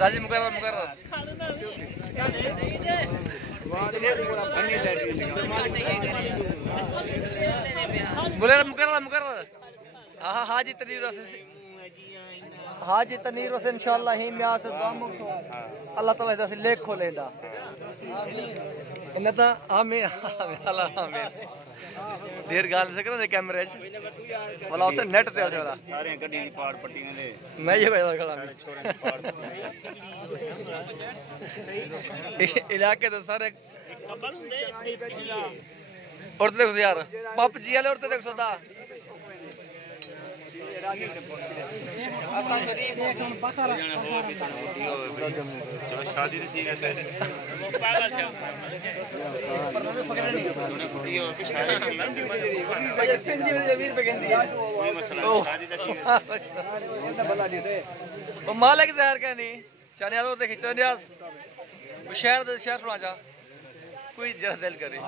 दादी मुकर्रर मुकर्रर बोले मुकर्रर मुकर्रर हाँ हाजी तनीर से इंशाल्लाह ही म्यास दुआमो सो अल्लाह ताला दा से लेख खोलेंदा इन्ना आमीन अल्लाह आमीन देर गाल से करो कैमरे च वाला उसे नेट पे आजा सारे गड्डी दी पाड़ पट्टी ने दे मैं ये पैदा खड़ा छोरे दी पाड़ इलाके तो सारे और देखो यार पप जी वाले और देखो सदा चलो शादी थी ऐसे पागल थे मालिक जहर का नहीं चने तो देखी चने शहर शहर सुना जा कोई जरा दिल करे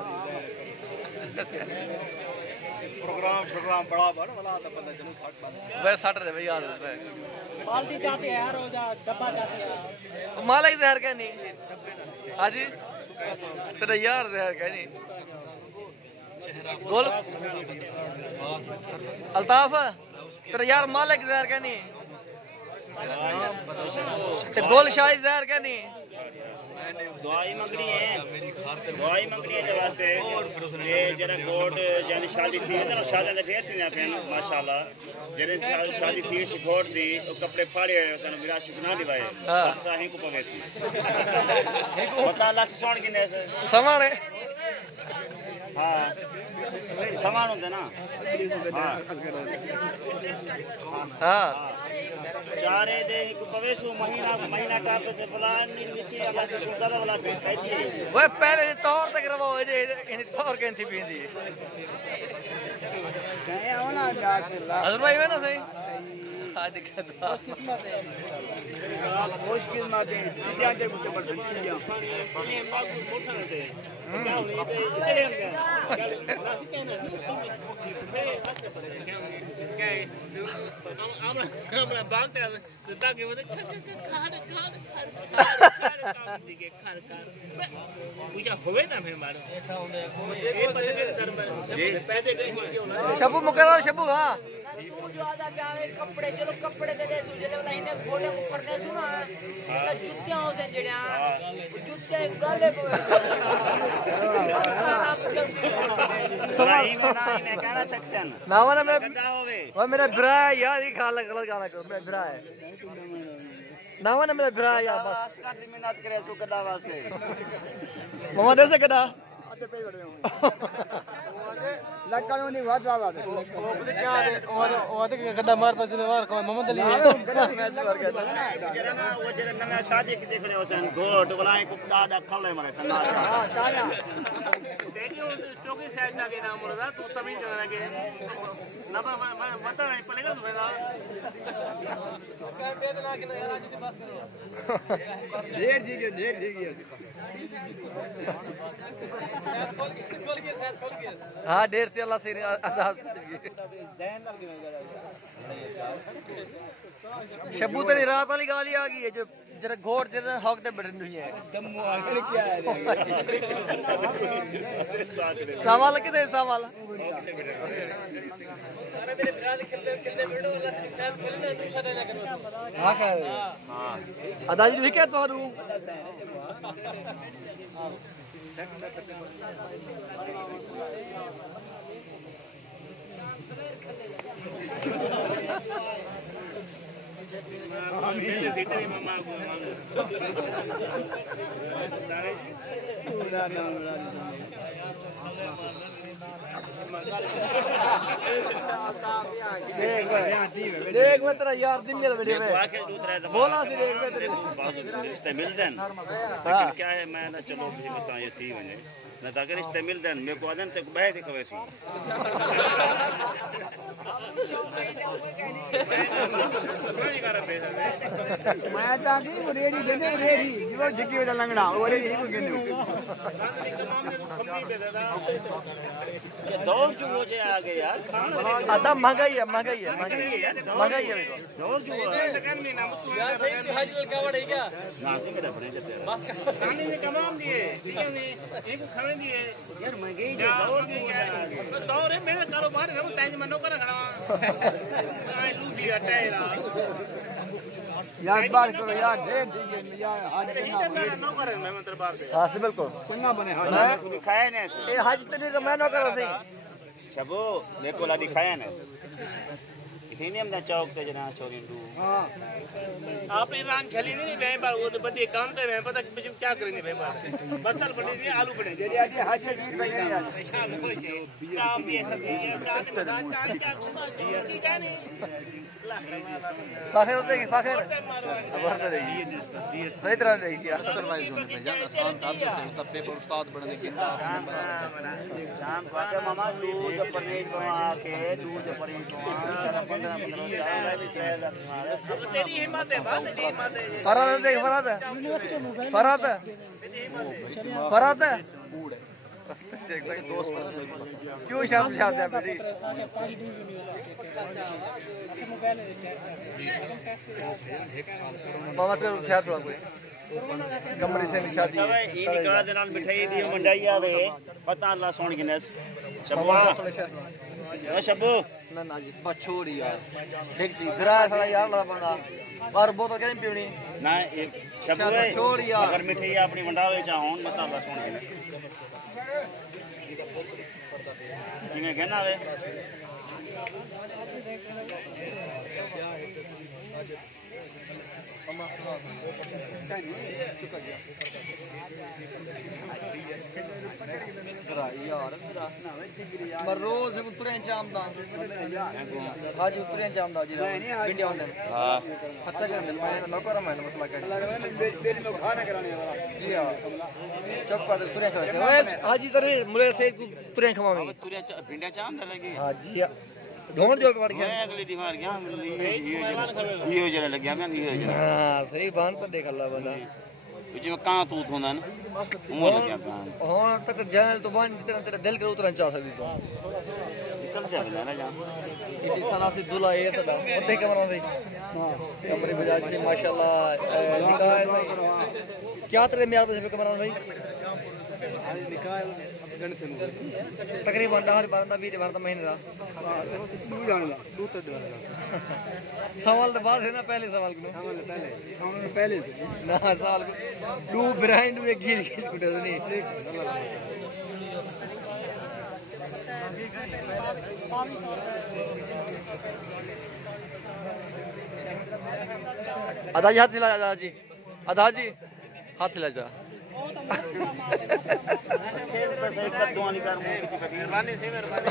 प्रोग्राम बड़ा वाला आता पता चलो 60 वे 60 रे भाई याद है पार्टी चाहते हैं यार हो जा डब्बा चाहते हैं मालिक जहर का नहीं हाजी तेरा यार जहर का नहीं गोल अल्ताफ तेरा यार मालिक जहर का नहीं गोल शाही जहर का नहीं दवाई मंगनी है वास्ते ये जरा गोट जानी शादी थी ना शादी दे ढेर थी ना पेन माशाल्लाह जरे शादी थी गोट दी कपड़े फाड़े तन विरासत ना दिवाए साही को पवे थी पता अल्लाह से सोण किने समान है हां समान होंदे ना हां चारे दे एक पवेसु महीना टाप से फलान निसी अल्लाह से सुदा वाला सही वो पहले तौर तक रवो इन तौर के थी पींदी कहे होना हजर भाई में ना सही आ दिक्कत खुश किस्मत है दिया दे कुछ पर दिया ये मागू मोटा दे क्या होने चले क्या আমরা বাগতে তাকে বলে पूजा होवे ना फिर मारो ये पता के दरबार पैसे शबू मुकर्रर शबू हां जो आदा प्यावे कपड़े चलो कपड़े दे दे सुजले वाला इने घोड़े ऊपर ने सुना जुत्तियां हो से जड़िया जुत्ते गले को सही बनाई मैं कहना सेक्शन ना वाला मैं वो मेरा भरा यार ये खा लग गाना करो मेरा भरा है ना वाला मेरा भरा यार बस कर दी मेहनत करे सो कदा वास्ते मामा दे से कदा आते पे बैठे हो लगा नहीं बात बात वो क्या है वो तो कदा मार पास में मार मामा दली मैच कर गया था ना वो जरा नया शादी के देख रहे हो सन गोट वाला को दादा खले मारे सन्ना हां चाया देखियो चौकी साइड ना के नाम बोला तू तभी जाना के ना बता नहीं पड़ेगा तुम्हें ना दे देना कि यार आज की बात करो ढेर जी के हां ढेर से अल्लाह से शबू तेरी रात वाली गाली आ गई है जो जरा घोड़ जरा हक दे बैठन हुई है दम्मू आकर क्या है सवाल कितने सवाल सारे मेरे बिराद कितने वीडियो वाला साहब बोलना दूसरा ना करो हां कह हां अदाजी भी क्या तोरू देख मैं तेरा यार दिन में वीडियो में बोला सी देख मैं तेरे रिश्ते मिलते हैं लेकिन क्या है मैं ना चलो भी बताऊं ये थी मैंने ना ताकि रिश्ते मिलते हैं मेरे को आदन तक बह के कवे सु मैं ताकि रेडी देने रेडी वो झिकी हो लंगड़ा और ये को गिनो ये दौर जो हो जाए आगे यार खाना आता महंगाई है दौर जो है सही हाजी का बड़े क्या ना से मेरा बने जते बस खाने ने कमाम दिए चीजें ने एक खाने दिए यार महंगाई जो दौर है मेरा कारोबार हम टाइम में नो कर खड़ा आई लूसी अटेरा यार बात करो यार दे दीजिए यार हाज नो करे मैं दरबार पे हां से बिल्कुल चंगा बने हाज दिखाया ने ए हाज तने तो मैं नो करो सही छबो देखो ला दिखाया ने इतने हम चौक पे जना छोरी दू हां आप ईरान चली नहीं भाई बार वो तो बड़ी काम पे है पता कि क्या करेंगे भाई बार बसर पड़ी थी आलू पड़े जे आज हाज वीर भाई यार पैसा कोई चाहिए काम भी सब चाट क्या की जाने फाखिर होते कि फाखिर अब बढ़ता रही सही तरह रही मास्टर वाइज होने पे जान आसान साहब से तब पेपर उस्ताद बनने के शाम को मामा दूध पनीर को आके दूध पनीर को 15 साल तेरी हिम्मत है बात तेरी हिम्मत है फराद देख फराद देख भाई दोस्त क्यों शाम जाते हैं बेटी मामा से उठा तो कोई कमरे से निशादी अच्छा भाई ई निकाल दे नाल मिठाई दी मंडाई आवे पता अल्लाह सोण गिनस शबवा ए शबू ना ना जी बछोड़ी यार देख दी ग्रा सारा यार ला बंदा बार बोतल कहीं पीनी ना एक शबू छोड़ यार अगर मिठाई अपनी मंडावे चा होन मत अल्लाह सोण गिनस जिने कहना वे यार रोज उतरे चामदा हां जी उतरे चामदा जी भिंडिया होंदे हां खर्चा करदे मैं नौकर मैं मसला कर बेरी में खाना कराने वाला जी हां चप्पा उतरे करदे ओए हाजी तरे मुरे से उतरे खवावे उतरे भिंडिया चामदा लगी हां जी ढोंड जो मार गया मैं अगली दी मार गया ये हो जरा लग गया मैं ये हो जरा हां सही बांध पर देख अल्लाह बंदा जो कहां तू होंदा ना उमर लग गया हां तक जनरल तो बन जितना तेरा दिल कर उतरन चाह सकदी तो निकल जा ना जा इसी सना से दुला ये सदा होते कैमरा भाई हां कमरे बजाज से माशाल्लाह निकाह है सही क्या तेरे म्यार पे कैमरा भाई निकाह गण से तकरीबन 10-12 20 महीने दा तू जानेगा तू तो जानेगा सवाल तो बाद है ना पहले सवाल पहले ना सवाल दू ब्रांड में गिर कुटे नहीं आधा जी हाथ हिला जा जी आधा जी हाथ हिला जा खेल बस एक दुआ नहीं कर मेहरबानी से मेहरबानी